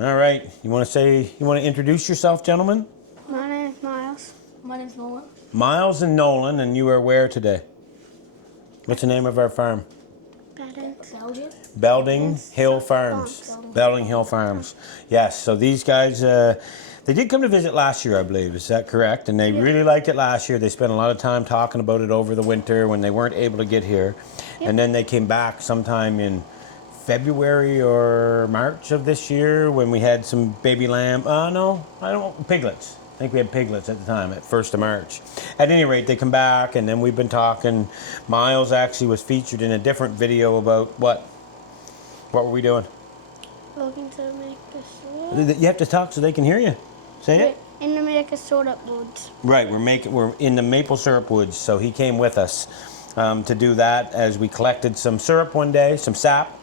All right. You want to introduce yourself, gentlemen? My name is Miles. My name's Nolan. Miles and Nolan, and you are where today? What's the name of our farm? Belgium. Belding Hill Farms. Belding Hill Farms. Yes, so these guys, they did come to visit last year, I believe. Is that correct? And they really liked it last year. They spent a lot of time talking about it over the winter when they weren't able to get here. Yep. And then they came back sometime in February or March of this year when we had some baby lamb. Piglets. I think we had piglets at the time, at 1st of March. At any rate, they come back, and then we've been talking. Miles actually was featured in a different video about what? What were we doing? Looking to make a soda. You have to talk so they can hear you. Say it. In the make a soda woods. Right, we're in the maple syrup woods, so he came with us to do that as we collected some syrup one day, some sap.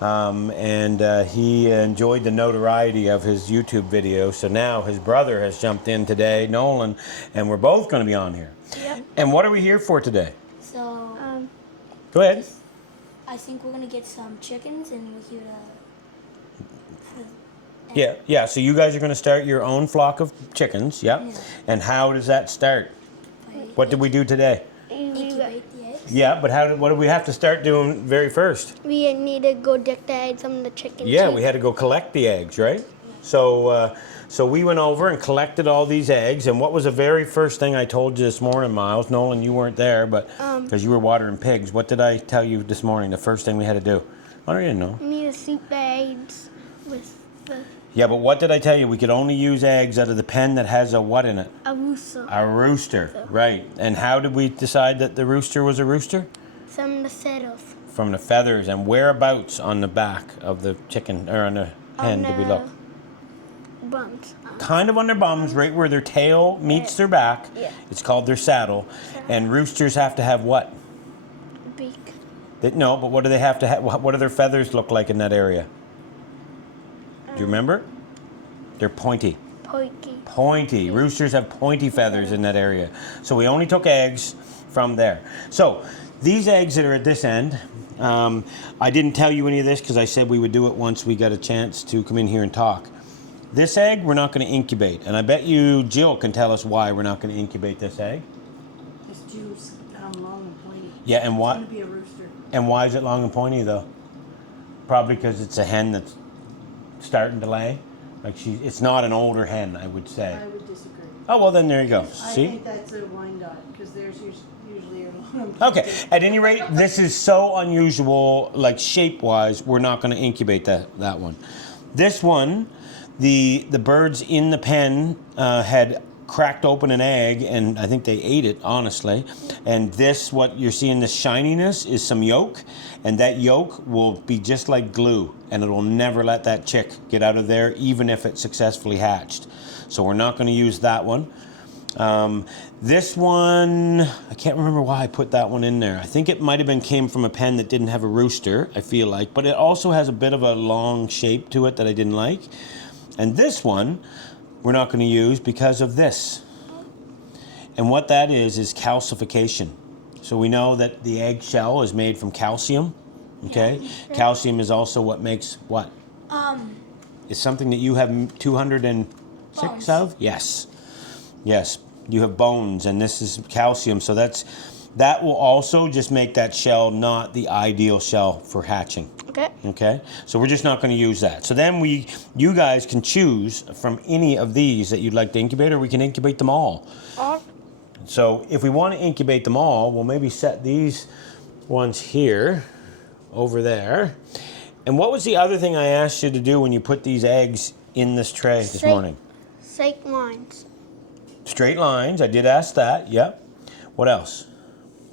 He enjoyed the notoriety of his YouTube video, so now his brother has jumped in today, Nolan, and we're both going to be on here. Yep. And what are we here for today? So, go ahead. I think we're going to get some chickens, and we're here to... Yeah, so you guys are going to start your own flock of chickens, yep. Yeah. And how does that start? What did we do today? Incubate the eggs. Yeah, but what do we have to start doing very first? We need to go dig the eggs from the chicken. Yeah, we had to go collect the eggs, right? So we went over and collected all these eggs. And what was the very first thing I told you this morning, Miles? Nolan, you weren't there, but because you were watering pigs. What did I tell you this morning? The first thing we had to do? Oh, you didn't know. We need to seep the eggs with the... Yeah, but what did I tell you? We could only use eggs out of the pen that has a what in it? A rooster. A rooster, right. And how did we decide that the rooster was a rooster? From the feathers. From the feathers. And whereabouts on the back of the chicken, or on the hen did we look? Bums. Kind of on their bums, right where their tail meets their back. Yeah. It's called their saddle. And roosters have to have what? Beak. No, but what do they have to have? What do their feathers look like in that area? Do you remember? They're pointy. Pointy. Roosters have pointy feathers in that area. So we only took eggs from there. So these eggs that are at this end, I didn't tell you any of this because I said we would do it once we got a chance to come in here and talk. This egg we're not going to incubate. And I bet you Jill can tell us why we're not going to incubate this egg. This Jill's long and pointy. Yeah, and why? It's going to be a rooster. And why is it long and pointy though? Probably because it's a hen that's starting to lay. It's not an older hen, I would say. I would disagree. Oh, well then there you go. I See? think that's a Wyandotte, because there's usually a... Okay, at any rate, this is so unusual, like shape-wise, we're not going to incubate that one. This one, the birds in the pen had cracked open an egg, and I think they ate it, honestly. And this, what you're seeing, this shininess, is some yolk, and that yolk will be just like glue, and it will never let that chick get out of there, even if it successfully hatched. So we're not going to use that one. This one, I can't remember why I put that one in there. I think it might have came from a pen that didn't have a rooster, I feel like, but it also has a bit of a long shape to it that I didn't like. And this one, we're not going to use because of this. And what that is calcification. So we know that the egg shell is made from calcium, okay? Yeah. Calcium is also what makes what? It's something that you have 206 bones. Of? Yes. Yes, you have bones, and this is calcium. So that will also just make that shell not the ideal shell for hatching. Okay, so we're just not going to use that. So then you guys can choose from any of these that you'd like to incubate, or we can incubate them all. So if we want to incubate them all, we'll maybe set these ones here, over there. And what was the other thing I asked you to do when you put these eggs in this tray this morning? Straight lines. Straight lines, I did ask that, yep. What else?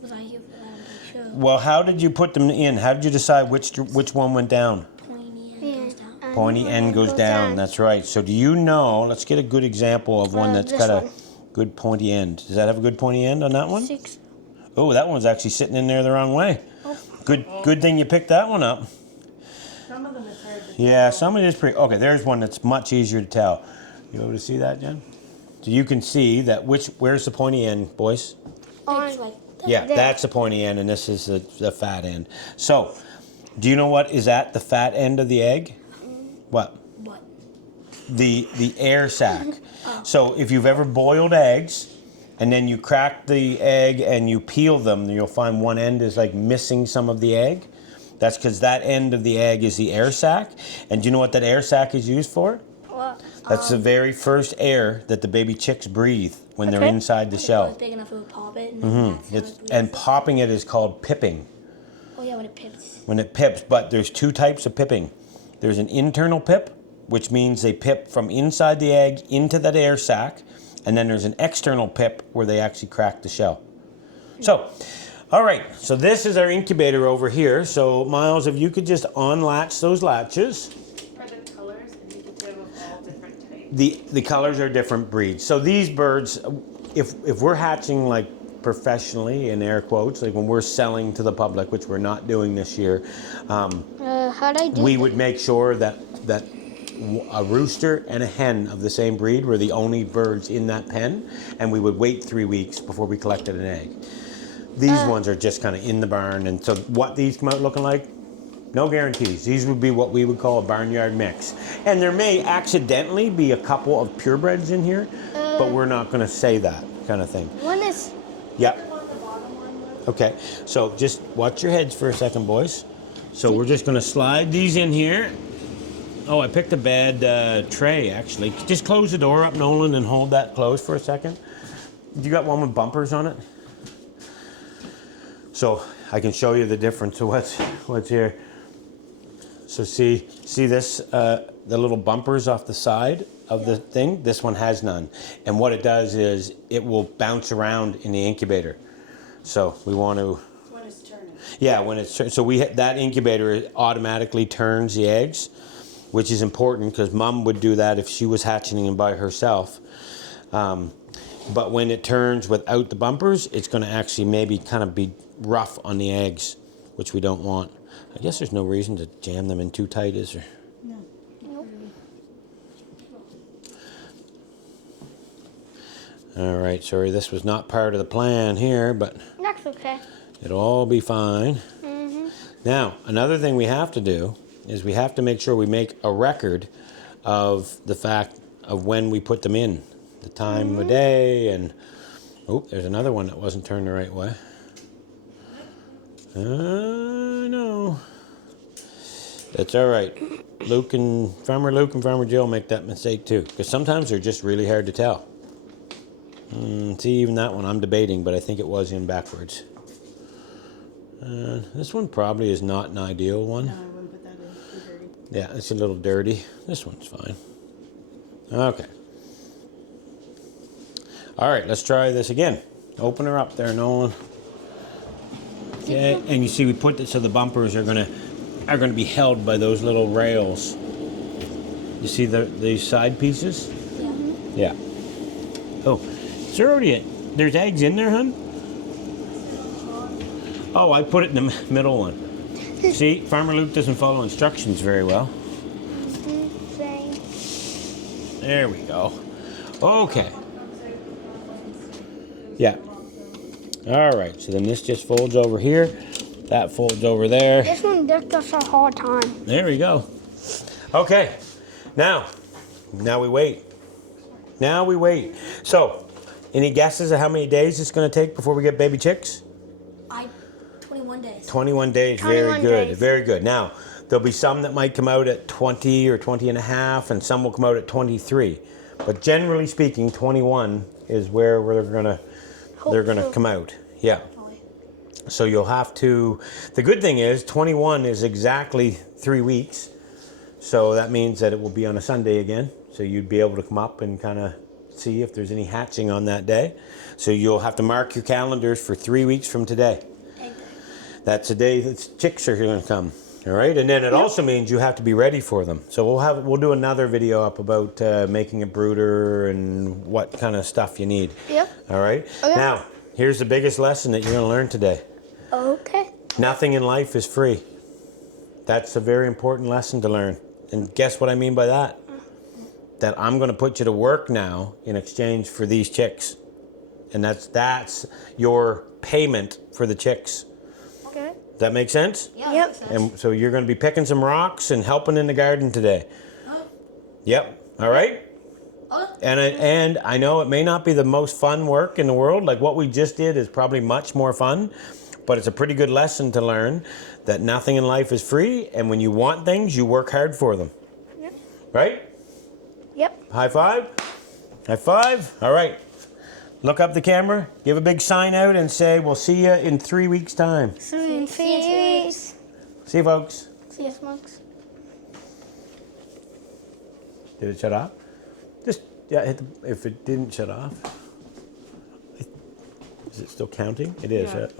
Was I here for that? Sure. Well, how did you put them in? How did you decide which one went down? Pointy end goes down. Pointy end goes down, that's right. So do you know, let's get a good example of one that's got a good pointy end. Does that have a good pointy end on that one? 6. Oh, that one's actually sitting in there the wrong way. Oh. Good thing you picked that one up. Some of them is hard to tell. Yeah, some of it is pretty, okay, there's one that's much easier to tell. You able to see that, Jen? So you can see that where's the pointy end, boys? It's like that. Yeah, that's the pointy end, and this is the fat end. So, do you know what is at the fat end of the egg? What? the air sac. So if you've ever boiled eggs and then you crack the egg and you peel them, you'll find one end is like missing some of the egg. That's because that end of the egg is the air sac. And do you know what that air sac is used for? What? That's the very first air that the baby chicks breathe when they're Okay. inside the If it shell. was big enough, it would pop it. And that's how it breathes. And popping it is called pipping. Oh yeah, when it pips. When it pips, but there's two types of pipping. There's an internal pip, which means they pip from inside the egg into that air sac, and then there's an external pip where they actually crack the shell. So, all right, so this is our incubator over here. So Miles, if you could just unlatch those latches. Are the colors indicative of all different types? The colors are different breeds. So these birds, if we're hatching like professionally, in air quotes, like when we're selling to the public, which we're not doing this year, How'd I do we that? would make sure that a rooster and a hen of the same breed were the only birds in that pen, and we would wait 3 weeks before we collected an egg. These ones are just kind of in the barn, and so what these come out looking like, no guarantees. These would be what we would call a barnyard mix. And there may accidentally be a couple of purebreds in here, but we're not going to say that kind of thing. One is Yep. Okay, so just watch your heads for a second, boys. So we're just gonna slide these in here. Oh, I picked a bad tray, actually. Just close the door up, Nolan, and hold that closed for a second. You got one with bumpers on it? So I can show you the difference of what's here. So see this, the little bumpers off the side of the thing? This one has none. And what it does is it will bounce around in the incubator. So we want to, When it's turning. yeah, when it's, so that incubator automatically turns the eggs, which is important because Mom would do that if she was hatching them by herself. But when it turns without the bumpers, it's going to actually maybe kind of be rough on the eggs, which we don't want. I guess there's no reason to jam them in too tight, is there? No. All right, sorry, this was not part of the plan here, but that's okay. it'll all be fine. Now, another thing we have to do is we have to make sure we make a record of the fact of when we put them in, the time of day, and oh, there's another one that wasn't turned the right way. No. That's all right. Farmer Luke and Farmer Jill make that mistake too, because sometimes they're just really hard to tell. See, even that one I'm debating, but I think it was in backwards. This one probably is not an ideal one. No, I wouldn't put that in. Too dirty. Yeah, it's a little dirty. This one's fine. Okay. All right, let's try this again. Open her up there, Nolan. Okay, and you see we put it so the bumpers are gonna be held by those little rails. You see these side pieces? Yeah. Yeah. Oh, is there already there's eggs in there, hun? Oh, I put it in the middle one. See, Farmer Luke doesn't follow instructions very well. Same. There we go. Okay. Yeah. All right, so then this just folds over here. That folds over there. This one gives us a hard time. There we go. Okay. Now we wait. Now we wait. So, any guesses of how many days it's going to take before we get baby chicks? 21 days. 21 days. 21 Very good. days. Very good. Now, there'll be some that might come out at 20 or 20 and a half, and some will come out at 23. But generally speaking, 21 is where they're gonna Hopefully. come out. Yeah. So you'll have to. The good thing is 21 is exactly 3 weeks. So that means that it will be on a Sunday again. So you'd be able to come up and kind of see if there's any hatching on that day. So you'll have to mark your calendars for 3 weeks from today. That's the day that chicks are going to come. All right, and then it also means you have to be ready for them. So we'll do another video up about making a brooder and what kind of stuff you need. Yep. All right. Okay. Now, here's the biggest lesson that you're going to learn today. Okay. Nothing in life is free. That's a very important lesson to learn. And guess what I mean by that? That I'm going to put you to work now in exchange for these chicks. And that's your payment for the chicks. Okay. Does that make sense? Yeah. Yep. Makes sense. And so you're going to be picking some rocks and helping in the garden today. Oh, Yep. All right? Oh, And I know it may not be the most fun work in the world. Like what we just did is probably much more fun, but it's a pretty good lesson to learn that nothing in life is free, and when you want things, you work hard for them. Yep. Right? Yep. High five. High five. All right. Look up the camera, give a big sign out, and say, we'll see you in 3 weeks' time. Soon, See you in 2 weeks. See you, folks. See you, Smokes. Did it shut off? Just, yeah, if it didn't shut off. Is it still counting? It is. Yeah. Okay.